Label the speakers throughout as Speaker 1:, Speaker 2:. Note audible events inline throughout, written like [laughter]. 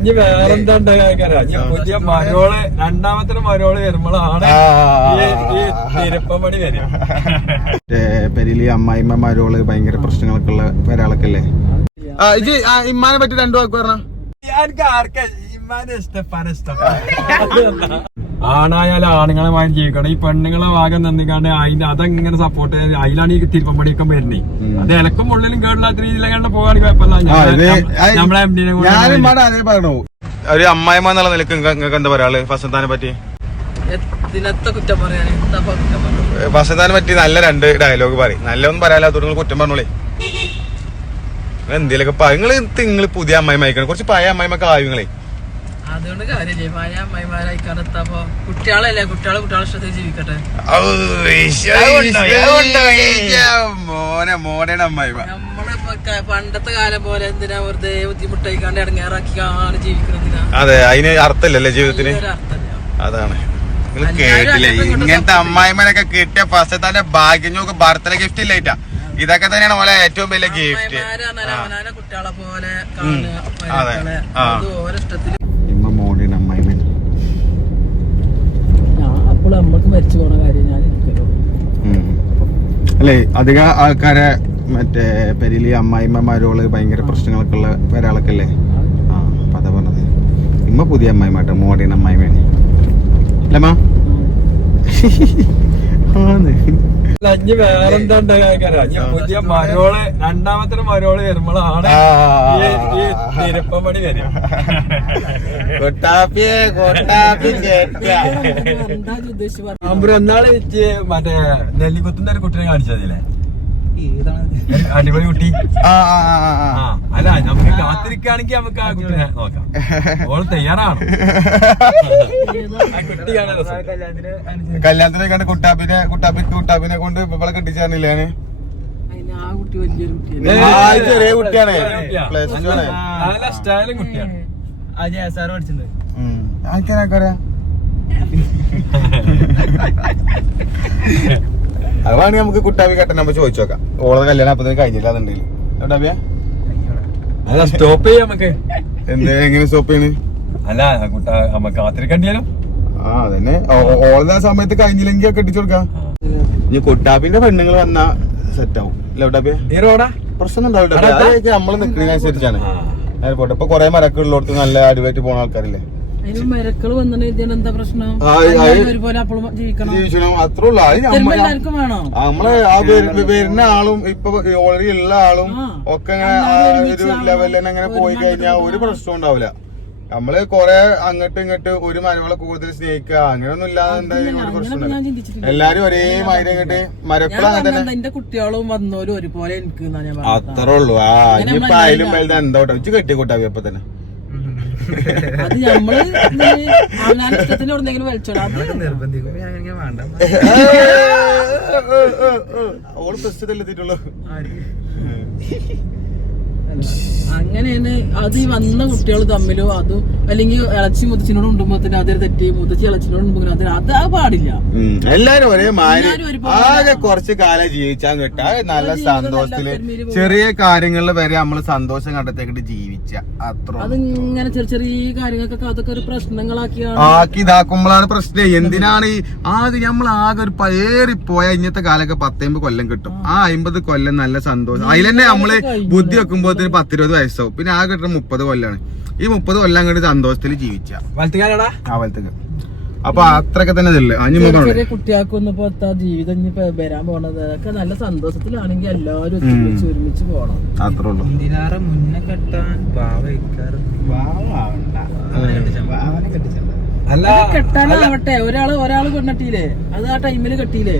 Speaker 1: ഇനി വേറെന്താ പുതിയ മരോൾ രണ്ടാമത്തെ മരോൾ വരുമ്പോഴാണ് ഈ തിരുപ്പമണി വരിക.
Speaker 2: പെരിലി അമ്മായിമ്മ മരോൾ ഭയങ്കര പ്രശ്നങ്ങളൊക്കെ ഉള്ള ഒരാളൊക്കെ അല്ലേ? ഇത് ഇമ്മാനെ പറ്റി രണ്ടു വാക്ക് പറഞ്ഞ.
Speaker 1: ഞാൻ ആർക്കാ ഇമ്മാനെ ഇഷ്ടപ്പാനെ ഇഷ്ടം. ആണായാലും ആണുങ്ങളെ വാങ്ങി ജീവിക്കണം. ഈ പെണ്ണുങ്ങളെ ഭാഗം നിന്നിക്കാണ്ട് അതിന്റെ അതെങ്ങനെ സപ്പോർട്ട് ചെയ്ത് അതിലാണ് ഈ തിരുപ്പമ്പടിയൊക്കെ വരുന്നത്. അത് എനക്കും ഉള്ളിലും കേടില്ലാത്ത രീതിയിലൊക്കെ പോകാണെങ്കിൽ കുഴപ്പമില്ല. നമ്മളെ എം ഡിനെ
Speaker 2: ഒരു അമ്മായിമ്മ എന്നുള്ള നിലയ്ക്ക് നിങ്ങൾക്ക് എന്താ പറയാ ഫസന്താനെ പറ്റി? ഫസന്താനെ പറ്റി നല്ല രണ്ട് ഡയലോഗ് പറയും. നല്ലൊന്നും പറയാല്ലാത്ത നിങ്ങൾ കുറ്റം പറഞ്ഞോളേ. എന്തേലൊക്കെ നിങ്ങൾ നിങ്ങൾ പുതിയ അമ്മായിമ്മ കുറച്ച് പഴയ അമ്മായിമ്മ ആവശ്യങ്ങളെ
Speaker 3: അതുകൊണ്ട് കാര്യമില്ലേ. മായ അമ്മായിമാരായിക്കാണെത്തപ്പോ കുട്ടികളല്ലേ? കുട്ടികളെ കുട്ടികളെ ഇഷ്ടത്തിൽ ജീവിക്കട്ടെ.
Speaker 2: മോനെ മോനെ അമ്മായിമ്മ.
Speaker 3: നമ്മളിപ്പോ പണ്ടത്തെ കാലം പോലെ എന്തിനാ വെറുതെ ബുദ്ധിമുട്ടായിക്കാണ്ട് ഇടങ്ങേറാക്കി കാണാൻ ജീവിക്കുന്നതിനാ
Speaker 2: അതെ അതിന് അർത്ഥമില്ലല്ലേ ജീവിതത്തിന്?
Speaker 3: ഒരു അർത്ഥമില്ല.
Speaker 2: അതാണ്. നിങ്ങൾ കേട്ടില്ലേ? ഇങ്ങനത്തെ അമ്മായിമാരൊക്കെ കിട്ടിയ ഫസ്റ്റ് തന്നെ ഭാഗ്യം നോക്ക് ബർത്ത്ഡേ ഗിഫ്റ്റ് ഇല്ലേറ്റാ ഇതൊക്കെ തന്നെയാണ് ഓലെ ഏറ്റവും വലിയ ഗിഫ്റ്റ് അതെ. ആ.
Speaker 3: അത് ഓരോ ഇഷ്ടത്തിൽ
Speaker 2: ഇമ്മ മോഡിന് അമ്മായിമ്മൻ
Speaker 3: അപ്പോൾ നമ്മൾക്ക് മരിച്ചു പോണ കാര്യം ഞാൻ
Speaker 2: അല്ലേ അധിക ആൾക്കാരെ മറ്റേ പെരിലി അമ്മായിമ്മമാരോൾ ഭയങ്കര പ്രശ്നങ്ങളൊക്കെ ഉള്ള ഒരാളൊക്കെ അല്ലേ ആ അപ്പൊ അതാ പറഞ്ഞത്. ഇമ്മ പുതിയ അമ്മായിമാട്ട മോഡേൺ അമ്മായിമ്മയാണ്. അല്ലമ്മ [laughs] ആന്ന്.
Speaker 1: അല്ല, ഇനി വേറെന്താ ഉണ്ടാകാൻ പുതിയ മരോൾ രണ്ടാമത്തെ മരോൾ വരുമ്പോഴാണ് ഈ വരും
Speaker 2: കൊട്ടാപ്പിയെ കൊട്ടാപ്പി
Speaker 1: എന്നാൾ മറ്റേ നെല്ലിക്കുത്തുന്ന ഒരു കുട്ടിനെ കാണിച്ചതില്ലേ? അടിപൊളി കുട്ടി.
Speaker 2: ആ ആ ആ, ആ
Speaker 1: ആ. അല്ല നമുക്ക് കാത്തിരിക്കുകയാണെങ്കിൽ നമുക്ക് ആ കുട്ടിനെ നോക്കാം. ഓൾ തയ്യാറാണ്? കുട്ടി.
Speaker 2: കല്യാണത്തിനെ കണ്ട് കുട്ടാപ്പിനെ കുട്ടാപ്പി കുട്ടാപ്പിനെ കൊണ്ട് ഇവളെ കെട്ടിച്ചാണില്ലേ
Speaker 3: കുട്ടി
Speaker 2: ആ, ചെറിയ കുട്ടിയാണ്.
Speaker 1: കുട്ടിയാ.
Speaker 2: Plus two ആണ്.
Speaker 1: നല്ല സ്റ്റൈലും കുട്ടിയാണ്.
Speaker 2: ആർക്കാനൊക്കെ [laughs] അത് വേണമെങ്കിൽ നമുക്ക് കുട്ടാവി കെട്ടൻ നമ്മൾ ചോദിച്ചു നോക്കാം. ഓളെ കല്യാണം അപ്പൊ കഴിഞ്ഞില്ല അതുണ്ടെങ്കിൽ കുട്ടാപ്പിയ
Speaker 1: അല്ല സ്റ്റോപ്പ് ചെയ്യാം നമുക്ക്.
Speaker 2: എന്ത് എങ്ങനെ സ്റ്റോപ്പ് ചെയ്യണ്?
Speaker 1: അല്ല കുട്ടാ നമുക്ക് കാത്തിരിക്കണ്ടിയാലോ
Speaker 2: ആ അതന്നെ. ഓളെ സമയത്ത് കഴിഞ്ഞില്ലെങ്കിൽ കെട്ടിച്ചു കൊടുക്കാം? ഇനി കുട്ടാപ്പിന്റെ പെണ്ണുങ്ങൾ വന്നാ സെറ്റ് ആവും. കുട്ടാപ്പിയ
Speaker 1: ഈ റോഡാ?
Speaker 2: പ്രശ്നം ഉണ്ടാവില്ല നമ്മൾ നിൽക്കുന്നതിനനുസരിച്ചാണ് പോട്ടെ ഇപ്പൊ കൊറേ മരക്കുള്ളടത്ത് നല്ല അടിവായിട്ട് പോണ ആൾക്കാരില്ലേ?
Speaker 3: അതിന് മരക്കൾ വന്നിട്ട് ഇതിന് എന്താ പ്രശ്നം? ഒരുപോലെ അപ്പോഴും ജീവിക്കണം.
Speaker 2: അത്രേ ഉള്ളൂ. അത്
Speaker 3: തരുമ്പോ
Speaker 2: നമ്മ-
Speaker 3: എല്ലാവർക്കും വേണോ?
Speaker 2: നമ്മൾ ആ വരുന്ന ആളും ഇപ്പൊ ഓൾറെഡി ഉള്ള ആളും ഒക്കെ ഇങ്ങനെ ഒരു ലെവലിൽ തന്നെ അങ്ങനെ പോയി കഴിഞ്ഞാൽ ഒരു. പ്രശ്നവും ഉണ്ടാവില്ല. നമ്മൾ കൊറേ അങ്ങോട്ടും ഇങ്ങോട്ട് ഒരു മരങ്ങളെ കൂടുതൽ സ്നേഹിക്കുക. അങ്ങനെയൊന്നും ഇല്ലാതെ എന്തായാലും എല്ലാരും ഒരേ മാതിരി
Speaker 3: ഇങ്ങോട്ട് എന്റെ കുട്ടികളും വന്നോരും ഒരുപോലെ എനിക്ക്.
Speaker 2: അത്രേ ഉള്ളൂ. ആ
Speaker 3: ഇനി
Speaker 2: ഇനിയിപ്പൊ അതിലും വലുത് എന്താ ഉച്ച കെട്ടി കൂട്ടാവി അപ്പൊ തന്നെ [laughs]
Speaker 3: അത് നമ്മൾ ഇതിന് അവനാന്റെ ഇഷ്ടത്തിന് എവിടെന്നെങ്കിലും വലിച്ചോളാം. അത് [laughs]
Speaker 2: ഓൾ പ്രശ്നത്തിൽ എത്തിയിട്ടുള്ളൂ.
Speaker 3: അങ്ങനെയാണ് അത് ഈ വന്ന കുട്ടികൾ തമ്മിലോ അത് അല്ലെങ്കിൽ ഇളച്ചി മുത്തച്ഛനോട് തന്നെ അതൊരു തെറ്റി മുത്തച്ഛി ഇളച്ചിനോട് ഉണ്ടെങ്കിൽ അത് അത് ആ പാടില്ല.
Speaker 2: എല്ലാരും ഒരേ മാതിരി ആകെ കുറച്ച് കാലം ജീവിച്ചാൽ കേട്ടാ നല്ല
Speaker 3: സന്തോഷത്തിൽ.
Speaker 2: ചെറിയ കാര്യങ്ങളിൽ വരെ നമ്മൾ സന്തോഷം കണ്ടെത്തേക്കിട്ട് ജീവിച്ച അത്ര
Speaker 3: അത് ഇങ്ങനെ ചെറിയ ചെറിയ കാര്യങ്ങൾക്കൊക്കെ അതൊക്കെ ഒരു പ്രശ്നങ്ങളാക്കിയാണ്.
Speaker 2: ആക്കി ഇതാക്കുമ്പോഴാണ് പ്രശ്നം. എന്തിനാണ് ഈ ആകെ നമ്മൾ ആകെ ഒരു പയേറിപ്പോയ ഇന്നത്തെ കാലൊക്കെ പത്തമ്പത് കൊല്ലം കിട്ടും. ആ. അമ്പത് കൊല്ലം നല്ല സന്തോഷം. അതിൽ തന്നെ നമ്മൾ ബുദ്ധി വെക്കുമ്പോഴത്തേന് പത്തിരുപത് വയസ്സാവും. പിന്നെ ആകെ കിട്ടുന്ന മുപ്പത് കൊല്ലാണ്. ഈ മുപ്പത് കൊല്ലം അങ്ങോട്ട് സന്തോഷത്തിൽ ജീവിച്ച. അപ്പൊ അത്രയൊക്കെ തന്നെ ഇതില്ല? അഞ്ഞു
Speaker 3: ചെറിയ ചെറിയ കുട്ടികൾക്കൊന്നും ഇപ്പൊ ജീവിതം ഇനി വരാൻ പോണത്. അതൊക്കെ നല്ല സന്തോഷത്തിലാണെങ്കിൽ എല്ലാവരും ഒരുമിച്ച് ഒരുമിച്ച് പോണം.
Speaker 2: അത്രേ ഉള്ളൂ.
Speaker 4: മുന്നേ കെട്ടാൻ പാവയ്ക്കാറ്
Speaker 1: അല്ല
Speaker 3: കെട്ടാനാവട്ടെ. ഒരാൾ ഒരാൾ കൊണ്ടിട്ടില്ലേ അത് ആ ടൈമിൽ കെട്ടിയില്ലേ?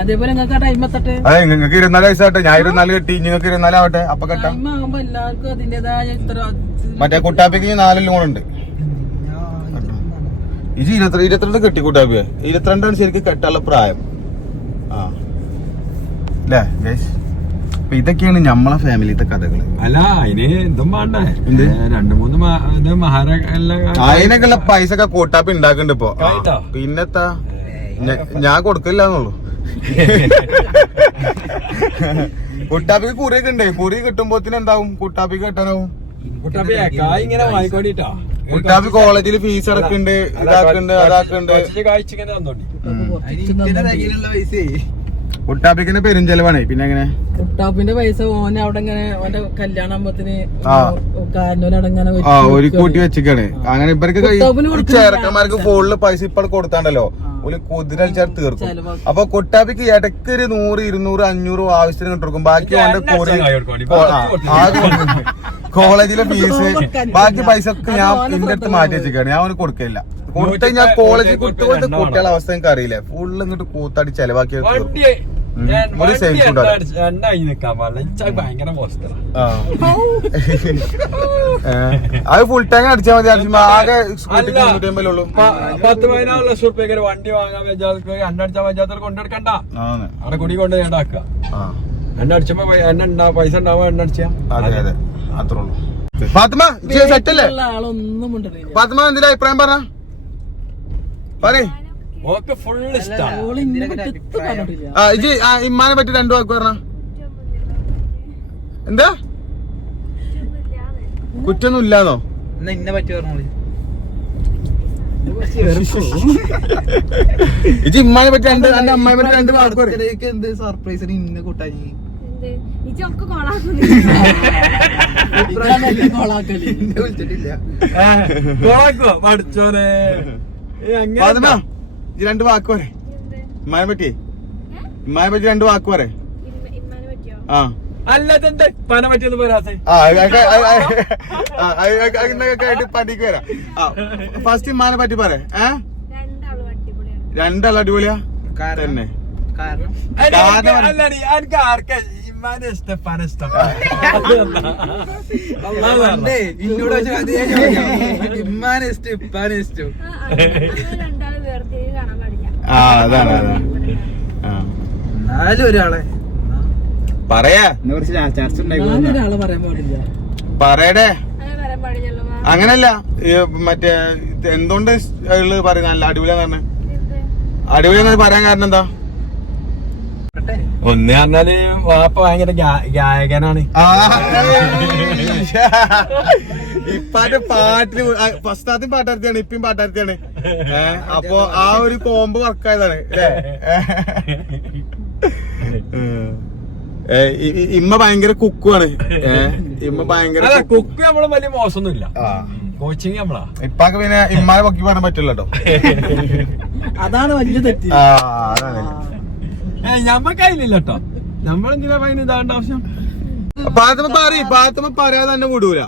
Speaker 3: അതേപോലെ നിങ്ങൾക്ക് ആ ടൈം എത്തട്ടെ?
Speaker 2: അതെ നിങ്ങൾക്ക് ഇരുന്നാൽ വയസ്സാട്ടെ ഞാൻ ഇരുപത്തിനാല് കെട്ടി നിങ്ങൾക്ക് ഇരുന്നാലാവട്ടെ അപ്പൊ കെട്ടാം.
Speaker 3: ടൈം ആകുമ്പോ എല്ലാവർക്കും അതിന്റേതായ ഇത്ര
Speaker 2: മറ്റേ കുട്ടാപ്പിക്ക് നാലെല്ലാം കൂടെ ഉണ്ട്. ഇത് ഇരുപത്തി ഇരുപത്തിരണ്ട് കെട്ടി കുട്ടാപ്പിയെ. ഇരുപത്തിരണ്ടാണ് ശരിക്കും കെട്ടാനുള്ള പ്രായം. ആ. അല്ലേ ഗൈസ്? അപ്പൊ ഇതൊക്കെയാണ് നമ്മളെ ഫാമിലിത്തെ കഥകൾ
Speaker 1: അല്ല അതിന് ഇതും വേണ്ടേ. രണ്ട് മൂന്ന്
Speaker 2: അതിനൊക്കെ പൈസ ഒക്കെ കൂട്ടാപ്പ് ഉണ്ടാക്കുന്നുണ്ട് ഇപ്പൊ? പിന്നെത്താ? ഞാൻ കൊടുക്കില്ല എന്നുള്ളു കൂട്ടാപ്പിക്ക് കുറിയൊക്കെ ഉണ്ട് കുറി കിട്ടുമ്പോത്തിന് എന്താവും? കൂട്ടാപ്പിക്ക് കിട്ടാനാവും. കുട്ടാപ്പി കോളേജിൽ ഫീസ് അടക്കുന്നുണ്ട് ഇതാക്കുന്നുണ്ട് അതാക്കുന്നുണ്ട്
Speaker 1: കാഴ്ച ഇങ്ങനെ തന്നോണ്ടി
Speaker 4: കയ്യിലുള്ള പൈസ
Speaker 2: കുട്ടാപ്പിക്കിന് പെരുഞ്ചെലവാണ് പിന്നെ എങ്ങനെ?
Speaker 3: കുട്ടാപ്പിന്റെ പൈസ ഓനെ അവിടെ ഇങ്ങനെ ഓന്റെ
Speaker 2: ഒരു കൂട്ടി വെച്ചിക്കാണ്. അങ്ങനെ ഇവർക്ക് ചേർക്കന്മാർക്ക് ഫോണിൽ പൈസ ഇപ്പോൾ കൊടുത്താണ്ടല്ലോ. ഒരു കുതിരച്ചാൽ തീർക്കും. അപ്പൊ കുട്ടാപ്പിക്ക് ഇടയ്ക്ക് ഒരു നൂറ് ഇരുന്നൂറ് അഞ്ഞൂറ് ആവശ്യത്തിന് കിട്ടും ബാക്കി അവന്റെ. കോളേജിലെ ഫീസ് ബാക്കി പൈസ ഒക്കെ ഞാൻ എന്റെ അടുത്ത് മാറ്റി വെച്ചിരിക്കാണ് ഞാൻ അവന് കൊടുക്കില്ല കൊടുത്തു ഞാൻ കോളേജിൽ കുട്ടികളുടെ കുട്ടികളുടെ അവസ്ഥ എനിക്ക് അറിയില്ല ഫുള്ള് ഇങ്ങോട്ട് കൂത്താടി ചെലവാക്കി ഒരു അത് ഫുൾ ടാങ്ക് അടിച്ചാൽ മതി. അടിച്ചു ആകെ സ്കൂട്ടിക്ക്
Speaker 1: പത്ത് പതിനാറ് ലക്ഷം റുപ്യക്ക് ഒരു വണ്ടി വാങ്ങാൻ പഞ്ചായത്തിൽ കൊണ്ടെടുക്കണ്ട. അവിടെ കുടി കൊണ്ട് നേടാക്കുക
Speaker 2: ആ.
Speaker 1: എണ്ണ അടിച്ചപ്പോ പൈ- എണ്ണ പൈസ ഉണ്ടാവുമ്പോ എണ്ണ അടിച്ചാ?
Speaker 2: അതെ അതെ. അത്രേ ഉള്ളൂ. ഫാത്തിമ സെറ്റ് അല്ലേ?
Speaker 3: ആളൊന്നും ഉണ്ടല്ലോ
Speaker 2: ഫാത്തിമ എന്തിനാ അഭിപ്രായം പറഞ്ഞ? പറയ്.
Speaker 1: ഓക്ക് ഫുൾ
Speaker 3: ഇഷ്ടമാണ്
Speaker 2: ആ ഇജി ആ ഇമ്മാനെ പറ്റി രണ്ടു വാക്ക് പറഞ്ഞ. എന്താ? കുറ്റൊന്നും ഇല്ലാന്നോ
Speaker 4: എന്നാ ഇന്നെ പറ്റി പറഞ്ഞോളി. [laughs]
Speaker 2: ഇജി ഇമ്മാനെ പറ്റി രണ്ട് എന്റെ അമ്മായി പറ്റി രണ്ട് വാക്ക് പറയും.
Speaker 4: എന്ത് സർപ്രൈസിന് ഇന്ന് കൂട്ടാനി?
Speaker 1: കൊളാക്കുവോ പഠിച്ചോനെ.
Speaker 2: ഫാത്തിമ രണ്ട് വാക്ക് പറയ്. ഇമ്മാനെ പറ്റി? ഇമ്മാനെ പറ്റി രണ്ട് വാക്ക്
Speaker 5: പറ്റിയോ?
Speaker 2: ആ.
Speaker 1: അല്ലാതെ പന പറ്റിയൊന്ന് പോരാത്തെ
Speaker 2: ആ അതിനൊക്കെ ആയിട്ട് പണിക്ക് വരാം. ഫസ്റ്റ് ഇമ്മാനെ പറ്റി പറ ഏ?
Speaker 5: രണ്ടാളും
Speaker 2: അടിപൊളിയാ?
Speaker 4: കാരണം?
Speaker 2: തന്നെ.
Speaker 4: കാരണം
Speaker 1: എനിക്ക് ഇമ്മാനെ ഇഷ്ടം
Speaker 4: പണ്ടേ ഇന്നോട് [laughs] ഇഷ്ടം
Speaker 5: ആ,
Speaker 2: അതാണ്.
Speaker 4: എന്നാലും ഒരാളെ.
Speaker 2: പറയാ. പറയടേ. അങ്ങനല്ല. മറ്റേ എന്തുകൊണ്ട് അയാൾ പറയുന്ന? നല്ല അടിപൊളിയാന്ന് പറഞ്ഞ. അടിപൊളിയാന്ന് പറയാൻ കാരണം എന്താ?
Speaker 1: ഒന്ന് പറഞ്ഞാൽ വാപ്പ ഭയങ്കര ഗായകനാണ്.
Speaker 2: ആ, ഇപ്പാന്റെ പാട്ടിന് ഫസ്റ്റ് ആദ്യം പാട്ടാർത്തിയാണ് ഇപ്പം പാട്ടാർത്തിയാണ്. അപ്പൊ ആ ഒരു കോമ്പ് വർക്കായതാണ് അല്ലേ ഏ, ഇ- ഇ- ഇമ്മ ഭയങ്കര കുക്കുവാണ്. ഇമ്മ ഭയങ്കര കുക്ക്.
Speaker 1: കുക്ക് നമ്മൾ വലിയ മോശമൊന്നുമില്ല.
Speaker 2: ആ.
Speaker 1: കോച്ചിങ് നമ്മളാ.
Speaker 2: ഇപ്പൊക്കെ പിന്നെ ഇമ്മാനെ പൊക്കി പറയാൻ പറ്റില്ല കേട്ടോ
Speaker 3: അതാണ് വലിയ തെറ്റ്.
Speaker 2: ആ അതാണ്.
Speaker 1: ഏ ഞമ്മക്ക് കേട്ടോ നമ്മളെന്തിനാ പറയുന്നത് ഇതാണ്ട് ആവശ്യം.
Speaker 2: പാത്തമ്മ പറയും പാത്തമ്മ പറയാതെ തന്നെ വിടൂല.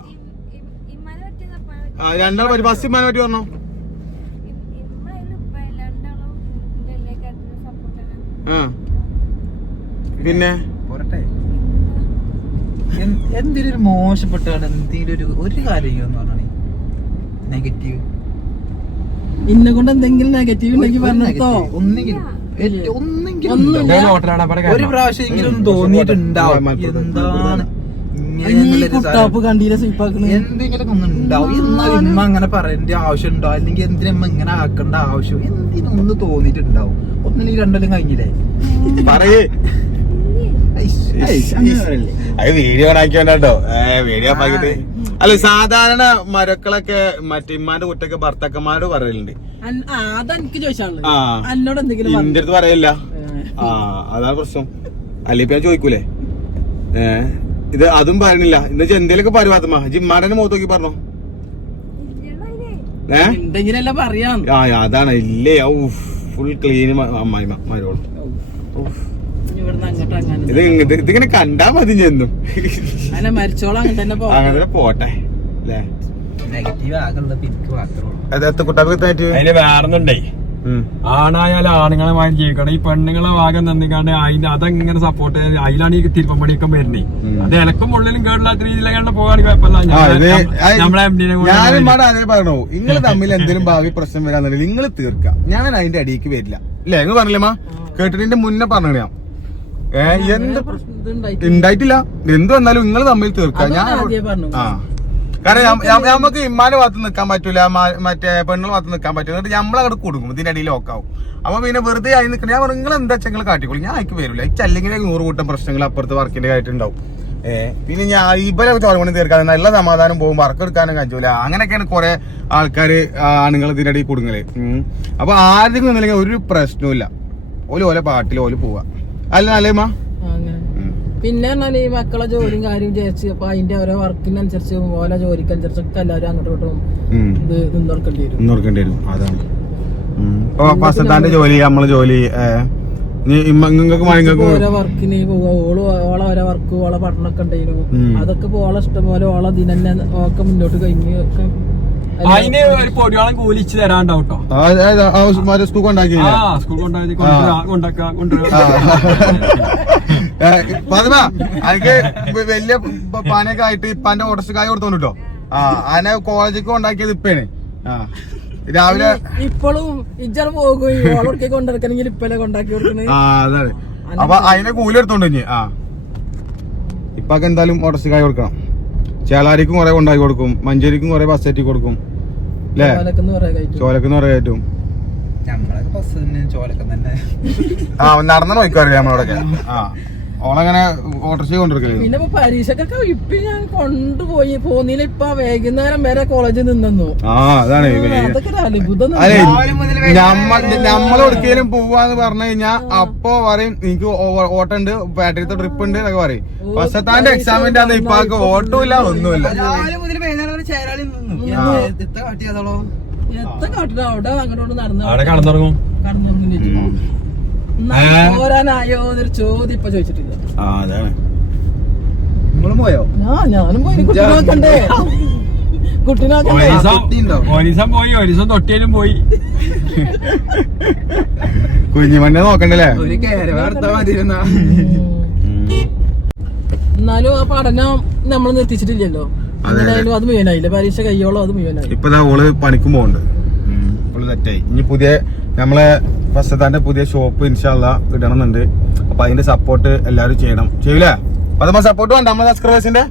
Speaker 2: രണ്ടാൾ പറ്റി. ഫസ്റ്റ് ഇമ്മാനെ പറ്റി പറഞ്ഞോ. പിന്നെ?
Speaker 4: പോരട്ടെ. എന്ത്- മോശപ്പെട്ടാണ് എന്തിനൊരു ഒരു കാര്യം നെഗറ്റീവ്?
Speaker 3: ഇന്നെ കൊണ്ട് എന്തെങ്കിലും നെഗറ്റീവ് ഉണ്ടെങ്കിൽ പറഞ്ഞോ.
Speaker 4: ഒന്നെങ്കിലും ഒന്നെങ്കിലും
Speaker 3: ഒന്നും
Speaker 4: ഒരു പ്രാവശ്യം എങ്കിലും തോന്നിയിട്ടുണ്ടാവും എന്താണ് എന്തെങ്കിലും ഒന്നും ഉണ്ടാവും എന്നാൽ ഇമ്മ അങ്ങനെ പറയേണ്ട ആവശ്യം ഉണ്ടോ അല്ലെങ്കിൽ എന്തിനും ഇങ്ങനെ ആക്കേണ്ട ആവശ്യം എന്തിനൊന്ന് തോന്നിയിട്ടുണ്ടാവും ഒന്നില്ലെങ്കിൽ രണ്ടെല്ലാം കഴിഞ്ഞില്ലേ
Speaker 2: പറയേ അത് വീഡിയോ ഏ വീഡിയോ ആക്കിട്ട് അല്ല സാധാരണ മരക്കളൊക്കെ മറ്റേ ഇമ്മാന്റെ കുറ്റൊക്കെ ഭർത്താക്കന്മാരോട് പറയലുണ്ട്.
Speaker 3: എന്റെ അതെനിക്ക്
Speaker 2: അടുത്ത് പറയില്ല ആ അതാണ് പ്രശ്നം. അല്ലെ ഞാൻ ചോദിക്കൂലേ? ഏ ഇത് അതും പറയണില്ല. ഇന്ന് എന്തേലൊക്കെ പറയുവാത്തമ്മ ജിമ്മാടനെ മുഖത്ത് നോക്കി പറഞ്ഞോ?
Speaker 3: ഏഹ്
Speaker 2: ആ അതാണ്. ഇല്ലേ ഫുൾ ക്ലീൻ അമ്മായിമ മരോളും
Speaker 3: ഇനി ഇവിടുന്ന് അങ്ങോട്ട് അങ്ങനെ
Speaker 2: ഇത് ഇങ്ങ- ഇതിങ്ങനെ കണ്ടാ മതി ചെന്നും
Speaker 3: അങ്ങനെ മരിച്ചോളം അങ്ങനെ തന്നെ പോകാം
Speaker 2: അങ്ങനെ പോട്ടെ അല്ലേ
Speaker 4: നെഗറ്റീവ് ആകുള്ളത് എനിക്ക് മാത്രമേ ഉള്ളൂ.
Speaker 2: അതെത്ര കുട്ടാപ്പി
Speaker 1: അതിന് വേറൊന്നുണ്ടേ. ആണായാലും ആണുങ്ങളെ വാങ്ങി ജീവിക്കണം. ഈ പെണ്ണുങ്ങളെ ഭാഗം നിന്നിക്കാണ്ട് അതിന്റെ അതെങ്ങനെ സപ്പോർട്ട് ചെയ്ത് അതിലാണ് ഈ തിരുപ്പമ്പടിയൊക്കെ വരുന്നേ.
Speaker 2: ഉം.
Speaker 1: അത് എനക്കും ഉള്ളിലും കേടില്ലാത്ത രീതിയിലൊക്കെ പോകാണെങ്കിൽ കുഴപ്പമില്ല. നമ്മളെ എം ഡിനെ
Speaker 2: ഞാനും പാടെ അതേ പറഞ്ഞോ നിങ്ങൾ തമ്മിൽ എന്തെങ്കിലും ഭാവി പ്രശ്നം വരാന്നുണ്ടെങ്കിൽ നിങ്ങൾ തീർക്കാം. ഞാൻ അതിന്റെ അടിയിലേക്ക് വരില്ല. അല്ലേ നിങ്ങൾ പറഞ്ഞില്ലേ മാ കേട്ടിട്ടിന്റെ മുന്നേ പറഞ്ഞു ഞാൻ? എന്ത് ഉണ്ടായിട്ടില്ല. എന്ത് വന്നാലും നിങ്ങൾ തമ്മിൽ തീർക്കാം. ഞാൻ. ആ. കാരണം നമുക്ക് ഇമ്മാനെ ഭാഗത്ത് നിൽക്കാൻ പറ്റൂല മറ്റേ പെണ്ണുള്ള ഭാഗത്ത് നിൽക്കാൻ പറ്റൂല. എന്നിട്ട് നമ്മളങ്ങോട്ട് കൊടുക്കും. ഇതിന്റെ അടിയിൽ ലോക്കാവും അപ്പൊ പിന്നെ വെറുതെ ആയി നിൽക്കണം ഞാൻ പറഞ്ഞു നിങ്ങൾ എന്താ വെച്ചാൽ നിങ്ങൾ കാട്ടിക്കോളൂ. ഞാൻ ആയിക്ക് വരില്ല അല്ലെങ്കിൽ നൂറ് കൂട്ടം പ്രശ്നങ്ങൾ അപ്പുറത്ത് വർക്കിന്റെ ആയിട്ടുണ്ടാവും ഏഹ് പിന്നെ ഞാൻ ഇവരെ ചോരമണി തീർക്കാൻ നല്ല സമാധാനം പോകും. വർക്ക് എടുക്കാനും കഴിച്ചൂല അങ്ങനെയൊക്കെയാണ് കുറെ ആൾക്കാർ ആണുങ്ങൾ ഇതിന്റെ ഇടയിൽ കൊടുങ്ങൽ. അപ്പൊ ഒന്നില്ലെങ്കിൽ ഒരു പ്രശ്നവും ഇല്ല ഓൽ ഓലെ പാട്ടിൽ ഓൽ പോവാ. അല്ല
Speaker 3: പിന്നെ പറഞ്ഞാൽ ഈ മക്കളെ ജോലിയും കാര്യം ചേച്ചി അപ്പൊ അതിന്റെ ഓരോ വർക്കിനനുസരിച്ച് ഓരോ ജോലിക്കനുസരിച്ചൊക്കെ എല്ലാവരും അങ്ങോട്ടും ഇങ്ങോട്ടും ഇത് നിന്നോർക്കേണ്ടി വരും.
Speaker 2: നോക്കേണ്ടി വരും. അതാണ്. ഉം. ഇപ്പൊ ഫസത്താന്റെ ജോലി നമ്മളെ ജോലി
Speaker 3: ഓരോ വർക്കിന് ഓൾ ഓളെ ഓരോ വർക്ക് ഓളെ പഠനമൊക്കെ ഉണ്ടായിരുന്നു. അതൊക്കെ ഓളെ ഇഷ്ടം പോലെ ഓളെ ഇതിനെ ഒക്കെ മുന്നോട്ട് കഴിഞ്ഞ്
Speaker 1: അതിന് ഒരു പൊടിയോളം കൂലിച്ച് തരാണ്ടാവും കേട്ടോ
Speaker 2: സ്കൂൾ കൊണ്ടാക്കി
Speaker 1: ആ സ്കൂൾ കൊണ്ടാക്കി
Speaker 2: പതിമ വലിയ പാനൊക്കെ ആയിട്ട് ഇപ്പാന്റെ ഓട്ടസ് കായ കൊടുത്തോണ്ട് കേട്ടോ ആ അതിനെ കോളേജിൽ കൊണ്ടാക്കിയത് ഇപ്പേണ്. ആ രാവിലെ
Speaker 3: ഇപ്പോഴും ഇജ്ജാണ് ഇപ്പല്ലേ കൊണ്ടാക്കി കൊടുക്കണേ.
Speaker 2: ആ അതാണ്. അപ്പൊ അതിനെ കൂലി എടുത്തോണ്ട് ഇനി ആ. ഇപ്പൊക്കെ എന്തായാലും ഓട്ടസ് കായ കൊടുക്കണം. ചേളാരിക്കും കുറെ കൊണ്ടാക്കി കൊടുക്കും. മഞ്ചേരിക്കും കുറെ ബസ് കൊടുക്കും ചോലക്കുന്ന്
Speaker 4: പറയാൻ തന്നെ
Speaker 2: ആ നടന്നു നോക്കാറില്ല നമ്മളോടൊക്കെ? ആ. ഓളങ്ങനെ ഓട്ടർഷ കൊണ്ടിരിക്കൽ
Speaker 3: പിന്നെ ഇപ്പൊ പരീക്ഷക്കൊക്കെ ഇപ്പൊ ഞാൻ കൊണ്ടുപോയി. പോന്നില്ല ഇപ്പൊ വൈകുന്നേരം വരെ കോളേജിൽ നിന്നു
Speaker 2: ആ അതാണ്
Speaker 3: അതൊക്കെ അത്ഭുതം
Speaker 2: നമ്മൾ
Speaker 4: രാവിലെ മുതൽ
Speaker 2: നമ്മ നമ്മളെവിടേക്കെങ്കിലും പോവാന്ന് പറഞ്ഞു കഴിഞ്ഞാ അപ്പൊ പറയും എനിക്ക് ഓട്ടം ഉണ്ട് ബാറ്ററിത്തെ ട്രിപ്പ് ഉണ്ട് എന്നൊക്കെ പറയും. പക്ഷെ താന്റെ എക്സാമിന്റെ അന്ന് ഇപ്പൊ ഓട്ടോ ഇല്ല ഒന്നുമില്ല.
Speaker 4: രാവിലെ മുതൽ വൈകുന്നേരം ചേരാളി എത്ര കാട്ടിയതോളോ
Speaker 3: എത്ര കാട്ടില്ല അവിടെ അങ്ങോട്ടോട് നടന്നു
Speaker 1: അവിടെ കടന്നിറങ്ങും.
Speaker 3: കടന്നു ചോദിച്ചു പോരാനായോ എന്നൊരു ചോദ്യം ഇപ്പൊ ചോദിച്ചിട്ടില്ല.
Speaker 2: ആ അതാണ്.
Speaker 4: നിങ്ങളും പോയോ?
Speaker 3: ആ ഞാനും പോയി. കുട്ടി നോക്കണ്ടേ? കുട്ടി നോക്കണ്ടേ?
Speaker 1: ഒരീസം
Speaker 4: തൊട്ടിയുണ്ടോ?
Speaker 1: പോയി ഒരീസം തൊട്ടിയിലും പോയി.
Speaker 2: കുഞ്ഞിമണ്ണെ നോക്കണ്ടല്ലേ?
Speaker 4: ഒരു
Speaker 3: എന്നാലും ആ പഠനം നമ്മൾ നിർത്തിച്ചിട്ടില്ലല്ലോ. എങ്ങനെയായാലും അത്. മുഴുവനായില്ല? പരീക്ഷ കയ്യോളം അത് മുഴുവനായി.
Speaker 2: ഇപ്പൊ ഓൾ പണിക്കും പോകണ്ട് ഓൾ സെറ്റായി ഇനി പുതിയ നമ്മളെ ഫസ്റ്റത്താന്റെ പുതിയ ഷോപ്പ് ഇൻഷാല്ല ഇടണമെന്നുണ്ട്. അപ്പൊ അതിന്റെ സപ്പോർട്ട് എല്ലാവരും ചെയ്യണം. ചെയ്യൂലേ? അപ്പൊ നമ്മൾ സപ്പോർട്ട് വേണ്ട. നമ്മൾ സബ്സ്ക്രൈബേഴ്സിന്റെ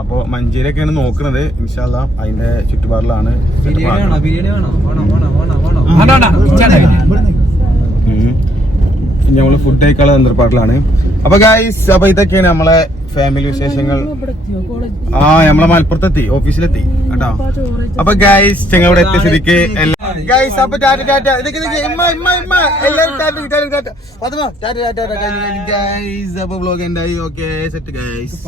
Speaker 2: അപ്പൊ മഞ്ചേരിയൊക്കെയാണ് നോക്കുന്നത് ഇൻഷാല്ല അതിന്റെ ചുറ്റുപാടിലാണ്
Speaker 4: ബിരിയാണി വേണോ ബിരിയാണി വേണോ വേണോ വേണോ വേണോ വേണോ
Speaker 1: വേണ്ട, വേണ്ട. ഇച്ചാണ്ടാ.
Speaker 2: നമ്മൾ ഫുഡ് കഴിക്കാനുള്ള തന്ത്രപ്പാട്ടിലാണ് അപ്പൊ ഗൈസ് അപ്പൊ ഇതൊക്കെയാണ് നമ്മളെ ഫാമിലി വിശേഷങ്ങൾ. ആ നമ്മളെ മലപ്പുറത്തെത്തി ഓഫീസിലെത്തി കേട്ടോ. അപ്പൊ ഗൈസ് ചെങ്ങ ഇവിടെ എത്തിയ സ്ഥിതിക്ക് ഗൈസ് അപ്പൊ ടാറ്റ ടാറ്റ ഇതൊക്കെ ഇമ്മ ഇമ്മ ഇമ്മ ടാറ്റ ടാറ്റ ടാറ്റ പതുമ ടാറ്റ ടാറ്റ ടാറ്റ ഗൈസ് അപ്പൊ ബ്ലോഗ് എന്തായി ഓക്കെ സെറ്റ്
Speaker 4: ഗായ്സ്